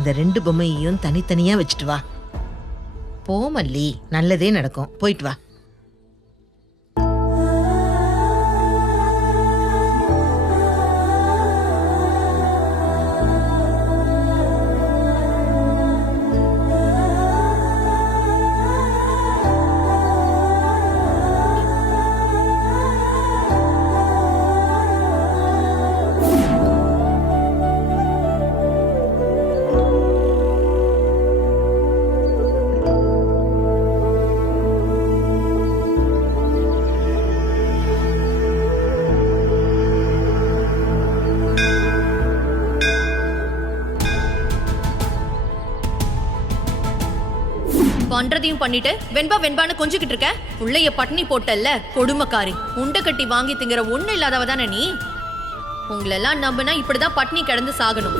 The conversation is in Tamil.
இந்த 2 பொம்மையையும் தனித்தனியா வச்சுட்டு வா. போ மல்லி, நல்லதே நடக்கும். போயிட்டு வா. பண்றதையும் பண்ணிட்டு வெண்பா வெண்பான்னு கொஞ்சிக்கிட்டு இருக்க. புள்ளைய பட்னி போட்டல்ல கொடுமைக்காரி. உண்டை கட்டி வாங்கி திங்கிற ஒண்ணு இல்லாதவ தானே நீ. உங்களெல்லாம் நம்பினா இப்படிதான் பட்னி கிடந்து சாகணும்.